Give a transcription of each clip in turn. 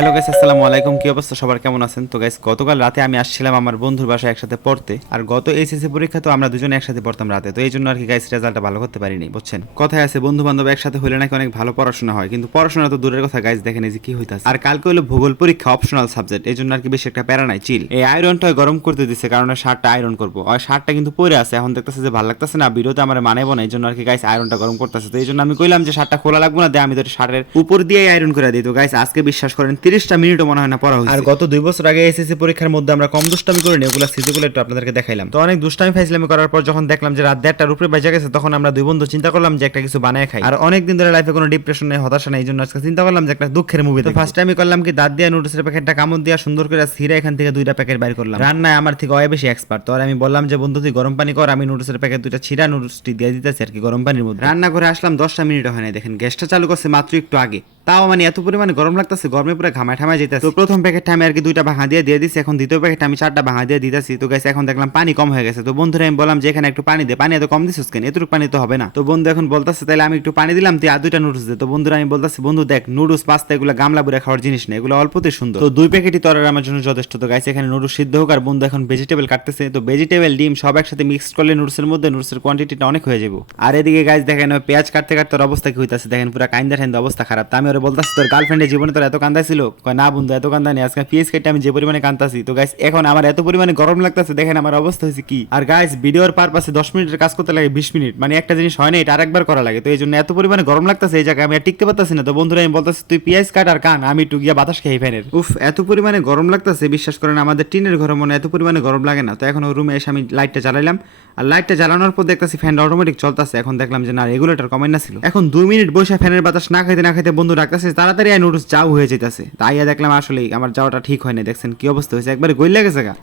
Hello guys আসসালামু আলাইকুম। কি অবস্থা? সবার কেমন আছেন? তো গাইস গতকাল রাতে আমি আসছিলাম আমার বন্ধুর বাসায় একসাথে পড়তে। আর গত এইচএসসি পরীক্ষা তো আমরা দুজনে একসাথে পড়তাম রাতে। তো এই জন্য আর কি গাইস রেজাল্টটা ভালো করতে পারিনি, বুঝছেন? কথায় আছে বন্ধু বান্ধব একসাথে হলে নাকি অনেক ভালো পড়াশোনা হয়। কিন্তু পড়াশোনা তো দূরের কথা গাইস দেখেন এই যে কি হইতাছে। আর কালকে হলো ভূগোল পরীক্ষা অপশনাল সাবজেক্ট এই জন্য আর কি বেশি একটা প্যারা নাই চিল এই আয়রনটা গরম করতে দিছে, কারণ শার্টটা আয়রন করব। আর শার্টটা কিন্তু পরে আছে, এখন দেখতেছে যে ভালো লাগতেছে না ভিডিওতে আমার মানাবো না, এই জন্য আর কি গাইস আয়রনটা গরম করতেছে। তো এই জন্য আমি কইলাম যে শার্টটা খোলা লাগবো না দিয়ে আমি তো শার্টের উপর দিয়ে আয়রন করে দিই। তো গাইস আজকে বিশ্বাস করেন তিরিশটা মিনিটও মনে হয় না পড়া হয়েছে। আর গত দুই বছর আগে এসএসসি পরীক্ষার মধ্যে আমরা কম দুষ্টামি করে ওগুলো স্মৃতিগুলো একটু আপনাদেরকে দেখাইলাম। তো অনেক দুষ্টামি ফাইসলামি করার পর যখন দেখলাম যে রাত দেড়টার উপরে বেজে গেছে তখন আমরা দুই বন্ধু চিন্তা করলাম যে একটা কিছু বানায় খাই। আর অনেক দিন ধরে লাইফে কোনো ডিপ্রেশন নেই হতাশা নেই এই জন্য আজকে চিন্তা করলাম যে একটা দুঃখের মুভি তো ফার্স্ট টাইমে করলাম কি দাঁত দিয়ে নুডলসের প্যাকেটটা কামড় দিয়া সুন্দর করে সিরা এখান থেকে দুইটা প্যাকেট বাইর করলাম। রান্নায় আমার থেকে অয় বেশি এক্সপার্ট তো আর আমি বললাম যে বন্ধু তুই গরম পানি কর আমি নুডলসের প্যাকেট দুইটা ছিড়া নুডলসটি দিয়ে দিতেছি আর কি গরম পানির মধ্যে। রান্না করে আসলাম দশটা মিনিট হয় না দেখেন গ্যাসটা চালু করছে মাত্র একটু আগে। তাও মানে এত পরিমাণে গরম লাগতেছে, গরমে পুরো ঘামায় ঠামায় যেতেছে তো প্রথম প্যাকেটটা আমি আর কি দুইটা ভাঙা দিয়ে দিয়ে দিচ্ছি এখন দ্বিতীয় প্যাকেট আমি চারটা ভাঙা দিয়ে দিতেছি। তো গাইছে এখন দেখলাম পানি কম হয়ে গেছে। তো বন্ধুরা, আমি বললাম যে এখানে একটু পানি দে, পানি এত কম দিছিস কেন? এতটুকু পানি তো হবে না। তো বন্ধু এখন বলতেছে তাহলে আমি একটু পানি দিলাম, তুই আর দুইটা নুডলস দে। তো বন্ধুরা, আমি বলতেছি, বন্ধু দেখ নুডলস পাস্তা এগুলো গামলা বুড়ে খাওয়ার জিনিস না, এগুলো অল্পতে সুন্দর। তো দুই প্যাকেটই তরার আমার জন্য যথেষ্ট। তো গাইছে এখানে নুডলস সিদ্ধ হোক আর বন্ধু এখন ভেজিটেবল কাটতেছে। তো ভেজিটেবল ডিম সব একসাথে মিক্স করলে নুডলসের মধ্যে নুডলসের কোয়ান্টিটিটা অনেক হয়ে যাব আর এদিকে গাইজ দেখেন পেঁয়াজ কাটতে কাটতে অবস্থা কি হইতাছে? দেখেন পুরো কাইন্দা ঠাইন্দা অবস্থা খারাপ। তা আমি ওরা বলতাছি, তোর গার্লফ্রেন্ডের জীবনে তোর এত কান্দা ছিল না বন্ধু, এত কান্দা নেই আজকে পিএস কেটে আমি যে পরিমাণে কান্দাছি, তো গাইস এখন আমার এত পরিমাণে গরম লাগতেছে, দেখেন আমার অবস্থা হয়েছে কি। আর গাইস ভিডিওর পারপাসে দশ মিনিটের কাজ করতে লাগে বিশ মিনিট। মানে একটা জিনিস হয় না, এটা আরেকবার করা লাগে। তো এই জন্য এত পরিমাণে গরম লাগতেছে, এই জায়গায় আমি আর টিকতে পারতেছি না। তো বন্ধুরা, আমি বলতেছি, তুই পিএস কাট আর কান, আমি একটু গিয়া বাতাস খেয়ে ফ্যানের উফ, এত পরিমাণে গরম লাগতেছে, বিশ্বাস করেন, আমাদের টিনের ঘরে মনে এত পরিমাণে গরম লাগে না। তো এখন রুমে এসে আমি লাইটটা জ্বালাইলাম। আর লাইটটা জ্বালানোর পর দেখতেছি ফ্যানটা অটোমেটিক চলতেছে। এখন দেখলাম যে, না রেগুলেটর কমেন্ট না ছিল। এখন দুই মিনিট বসে ফ্যানের বাতাস না খাইতে না খাইতে বন্ধু ডাকতেছে তাড়াতাড়ি আই নুডলস যাও হয়ে যেতেছে তাই দেখলাম আসলে আমার যাওয়াটা ঠিক হয় না দেখছেন কি অবস্থা হয়েছে, একবারে গইলে গেছে গা।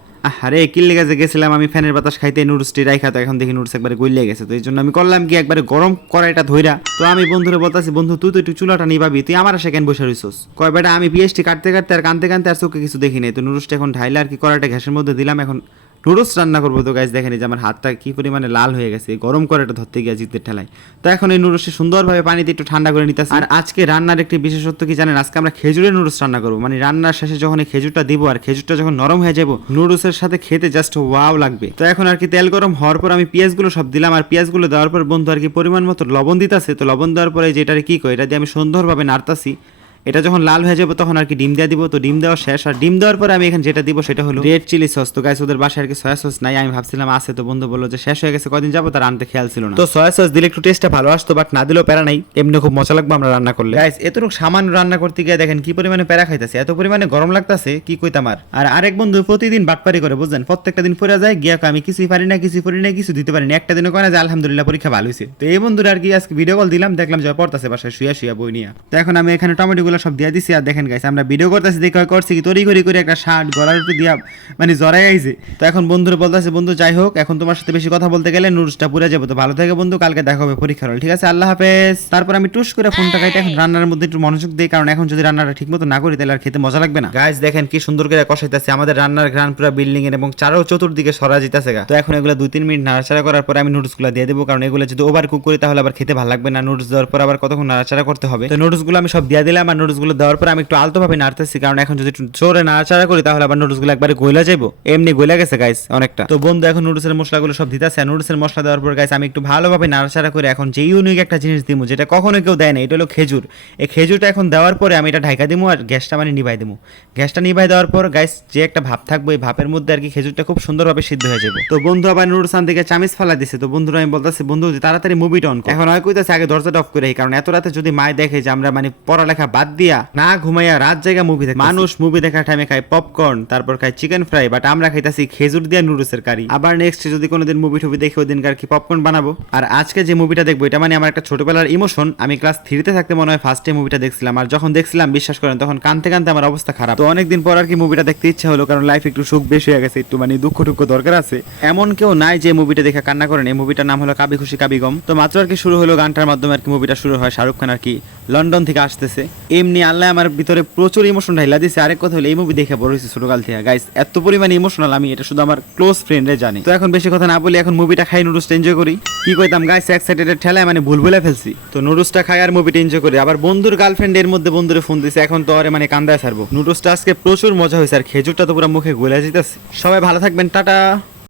আরে কিল্লে গেছে গেছিলাম আমি ফ্যানের বাতাস খাইতে নুডলসটি রাইখা তো এখন দেখি নুডলস একবারে গইলে গেছে, তো এই জন্য আমি করলাম কি একবারে গরম কড়াইটা ধইরা। তো আমি বন্ধুরে বলতাছি, বন্ধু, তুই তো একটু চুলাটা নিবাবি তুই আমার সেকেন্ড বসে রইছস? কয়, বেটা, আমি পিএসটি কাটতে কাটতে আর কানতে কানতে আর চোখে কিছু দেখি নাই, তো নুডলসটা এখন ঢাইলে আর কি কড়াইটা গ্যাসের মধ্যে দিলাম, এখন নুডলস রান্না করব তো গাইজ দেখেনি যে আমার হাতটা কি পরিমাণে লাল হয়ে গেছে গরম করে এটা ধরতে গিয়ে জিতের ঠেলায়। তো এখন এই নুডলসটি সুন্দরভাবে পানিতে একটু ঠান্ডা করে নিতেছে। আর আজকে রান্নার একটি বিশেষত্ব কি জানেন? আজকে আমরা খেজুরের নুডলস রান্না করব। মানে রান্নার শেষে যখন এই খেজুরটা দিব আর খেজুরটা যখন নরম হয়ে যাব, নুডলসের সাথে খেতে জাস্ট ওয়াও লাগবে। তো এখন আর কি তেল গরম হওয়ার পর আমি পেঁয়াজগুলো সব দিলাম। আর পেঁয়াজগুলো দেওয়ার পর বন্ধু আর কি পরিমাণ মতো লবণ দিতেছে। তো লবণ দেওয়ার পরে যেটারে কি কই এটা দিয়ে আমি সুন্দরভাবে নাড়তাছি। এটা যখন লাল হয়ে যাবে তখন আর কি ডিম দেওয়া দিব। তো ডিম দেওয়া শেষ। আর ডিম দেওয়ার পরে আমি এখানে যেটা দিব সেটা হলো রেড চিলি সস তো গাইস ওদের বাসায় আর কি সয়া সস নাই। আমি ভাবছিলাম আছে। তো বন্ধু বলল যে শেষ হয়ে গেছে। কদিন যাব তার আনতে খেয়াল ছিল না। তো সয়া সস দিলে একটু টেস্টটা ভালো আসতো বাট না দিলেও প্যারা নাই। এমনি খুব মজা লাগবে আমরা রান্না করলে। গাইস এতটুকু সামান্য রান্না করতে গিয়ে দেখেন কি পরিমাণে প্যারা খাইতেছে। এত পরিমাণে গরম লাগতেছে কি কইতাম আর? আর আরেক বন্ধু প্রতিদিন বাটপারি করে বুঝছেন? প্রত্যেকটা দিন পরে যায় গিয়া আমি কিছুই পারি না কিছুই পারি না কিছু দিতে পারি না। একটা দিনও কয় না যে আলহামদুলিল্লাহ পরীক্ষা ভালো হয়েছে তো এই বন্ধুরা আর কি আজকে ভিডিও কল দিলাম। দেখলাম যে পড়তেছে বাসায় শুয়া শুয়া বই নিয়ে। তো এখন আমি এখানে টমেটো গুলো সব দিয়ে দিছি আর দেখেন গাইস আমরা ভিডিও করতেছি দেখে করছি কি তরি করি করে একটা শার্ট গলার উপরে দিয়া মানে জড়াই আইছে। তো এখন বন্ধুরা বলতেছে বন্ধু যাই হোক এখন তোমার সাথে বেশি কথা বলতে গেলে নুডলসটা পুরে যাব। তো ভালো থেকে বন্ধু কালকে দেখা হবে পরীক্ষার হল। ঠিক আছে? আল্লাহ হাফেজ। তারপর আমি টুস করে ফোনটা কাটে এখন রান্নার মধ্যে একটু মনোযোগ দিই কারণ এখন যদি রান্নাটা ঠিক মতো না করি তাহলে আর খেতে মজা লাগবে না। গাইস দেখেন কি সুন্দর করে কষাইতেছে। আমাদের রান্নার গ্রান পুরো বিল্ডিং এর এবং চারো চতুর্দিকে সরা যেতেছে গা। তো এখন এগুলো দুই তিন মিনিট নাড়াচাড়া করার পর আমি নুডলসগুলো দিয়ে দেবো কারণ এগুলো যদি ওভার কুক করি তাহলে আবার খেতে ভালো লাগবে না। নুডলস দেওয়ার পর আবার কতক্ষণ নাড়াচাড়া করতে হবে? তো নুডলসগুলো আমি সব দিয়ে দিলাম আর নুডলসগুলো দেওয়ার পর আমি একটু আলতো ভাবে নাড়তেছি, কারণ এখন যদি জোরে নাড়াচাড়া করি তাহলে আবার নুডলসগুলো একবারে গইলা যাব এমনি গইলা গেছে গাইস অনেকটা। তো বন্ধু, এখন নুডলসের মশলাগুলো সব দিতেছে নুডলসের মশলা দেওয়ার পর গাইস আমি একটু ভালোভাবে নাড়াচাড়া করে এখন যে ইউনিক একটা জিনিস দিব যেটা কখনো কেউ দেয় না, এটা হলো খেজুর। এই খেজুরটা এখন দেওয়ার পরে আমি এটা ঢাকা দিব আর গ্যাসটা মানে নিভাই দিব গ্যাসটা নিভাই দেওয়ার পর গাইস যে একটা ভাব থাকবে এই ভাপের মধ্যে আর কি খেজুরটা খুব সুন্দরভাবে সিদ্ধ হয়ে যাবে তো বন্ধু, আবার নুডলস থেকে চামিচ ফালা দিছে, তো বন্ধুরা, আমি বলতেছি, বন্ধু তাড়াতাড়ি মুভিটা অন এখন হয় কইতাছে, আগে দরজাটা অফ করে কারণ এত রাতে যদি মায় দেখে যে আমরা মানে পড়ালেখা বাদ দিয়া না ঘুমাইয়া রাত জায়গা মুভি দেখে মানুষ মুভি দেখার টাইমে খায় পপকর্ন তারপর খায় চিকেন ফ্রাই বাট আমরা খাইতাছি খেজুর দিয়া নুডলসের কারি আবার নেক্সট যদি কোনোদিন মুভি টুভি দেখে ওই দিনকার কি পপকর্ন বানাবো? আর আজকে যে মুভিটা দেখব এটা মানে আমার একটা ছোটবেলার ইমোশন আমি ক্লাস থ্রিতে থাকতে মনে হয় ফার্স্টে মুভিটা দেখছিলাম আর যখন দেখছিলাম বিশ্বাস করেন তখন কানতে কানতে আমার অবস্থা খারাপ। তো অনেকদিন পর আর কি মুভিটা দেখতে ইচ্ছা হলো কারণ লাইফ একটু সুখ বেশি হয়ে গেছে একটু মানে দুঃখ টুক্ষ দরকার আছে। এমন কেউ নাই যে মুভিটা দেখে কান্না করেন। এই মুভিটার নাম হলো কাবি খুশি কাবি গম। তো মাত্র আর কি শুরু হলো গানটার মাধ্যমে আর কি মুভিটা শুরু হয় শাহরুখ খান আর কি লন্ডন থেকে আসতেছে। এমনি আল্লাহ আমার ভিতরে প্রচুর ইমোশন ঢাইলা দিছে। আরেক কথা হলো, এই মুভি দেখে বড় হয়েছে ছোটকাল থেকে। গাইস এত পরিমাণে ইমোশনাল আমি, এটা শুধু আমার ক্লোজ ফ্রেন্ডে জানি। তো এখন বেশি কথা না বলি এখন মুভিটা খাই নুডলসটা এনজয় করি। কি কইতাম গাইস এক্সাইটেড ঠেলায় মানে ভুল ভুলে ফেলছি। তো নুডলসটা খাই আর মুভিটা এনজয় করি। আবার বন্ধুর গার্লফ্রেন্ড এর মধ্যে বন্ধুরে ফোন দিছে, এখন তো আরে মানে কান্দায় ছাড়বো। নুডলসটা আজকে প্রচুর মজা হয়েছে আর খেজুরটা তো পুরো মুখে গলে যেতেছে সবাই ভালো থাকবেন, টাটা।